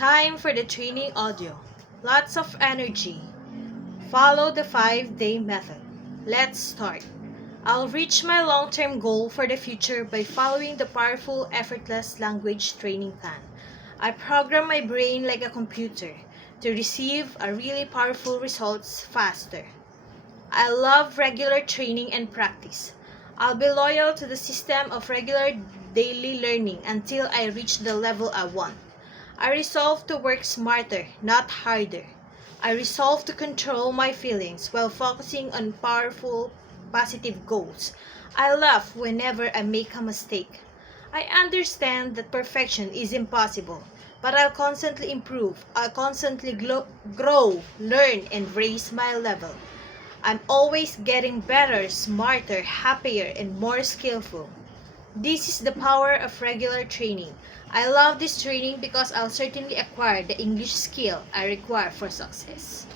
Time for the training audio. Lots of energy. Follow the 5-day method. Let's start. I'll reach my long-term goal for the future by following the powerful, effortless language training plan. I program my brain like a computer to receive a really powerful results faster. I love regular training and practice. I'll be loyal to the system of regular daily learning until I reach the level I want. I resolve to work smarter, not harder. I resolve to control my feelings while focusing on powerful, positive goals. I laugh whenever I make a mistake. I understand that perfection is impossible, but I'll constantly improve. I'll constantly grow, learn, and raise my level. I'm always getting better, smarter, happier, and more skillful. This is the power of regular training. I love this training because I'll certainly acquire the English skill I require for success.